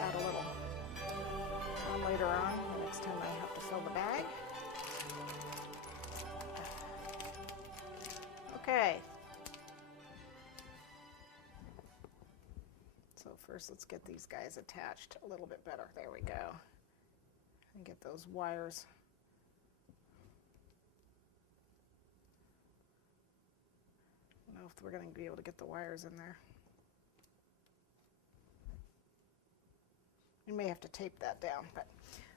add a little later on, the next time I have to fill the bag. Okay. So first let's get these guys attached a little bit better. There we go. And get those wires. I don't know if we're going to be able to get the wires in there. You may have to tape that down, but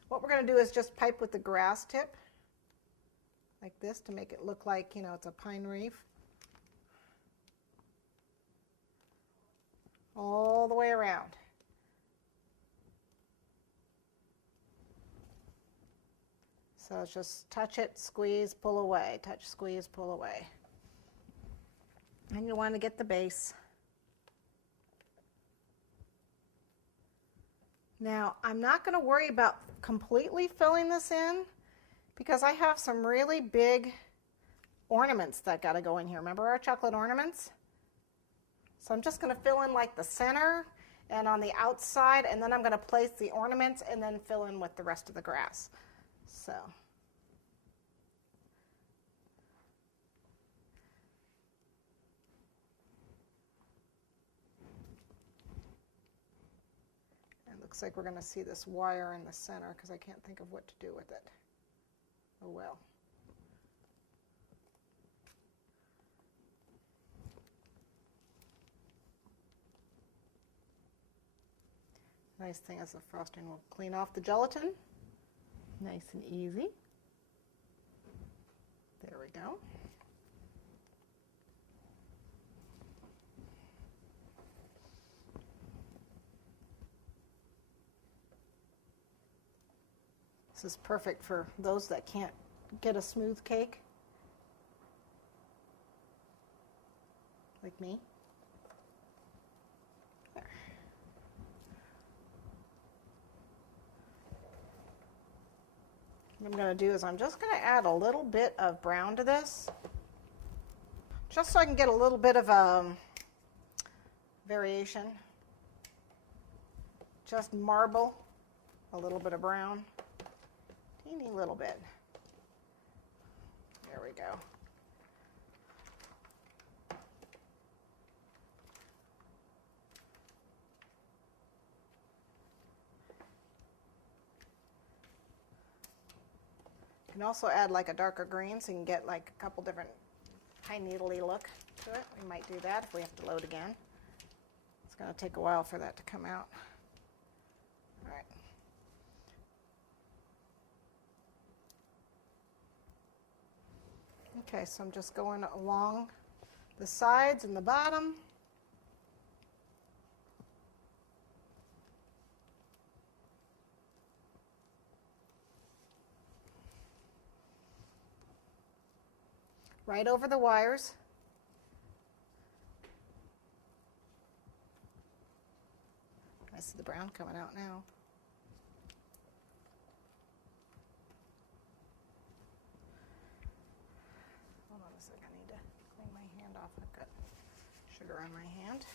what we're going to do is just pipe with the grass tip like this to make it look like, you know, it's a pine wreath. All the way around. So it's just touch it, squeeze, pull away, touch, squeeze, pull away. And you want to get the base. Now, I'm not going to worry about completely filling this in because I have some really big ornaments that got to go in here. Remember our chocolate ornaments? So I'm just going to fill in like the center and on the outside, and then I'm going to place the ornaments and then fill in with the rest of the grass. So. It looks like we're going to see this wire in the center because I can't think of what to do with it. Oh well. Nice thing is the frosting will clean off the gelatin. Nice and easy. There we go. This is perfect for those that can't get a smooth cake, like me. There. What I'm going to do is I'm just going to add a little bit of brown to this, just so I can get a little bit of variation. Just marble, a little bit of brown, teeny little bit. There we go. You can also add like a darker green so you can get like a couple different high needly look to it. We might do that if we have to load again. It's going to take a while for that to come out. All right. Okay, so I'm just going along the sides and the bottom. Right over the wires. I see the brown coming out now. Hold on a second, I need to clean my hand off. I've got sugar on my hand.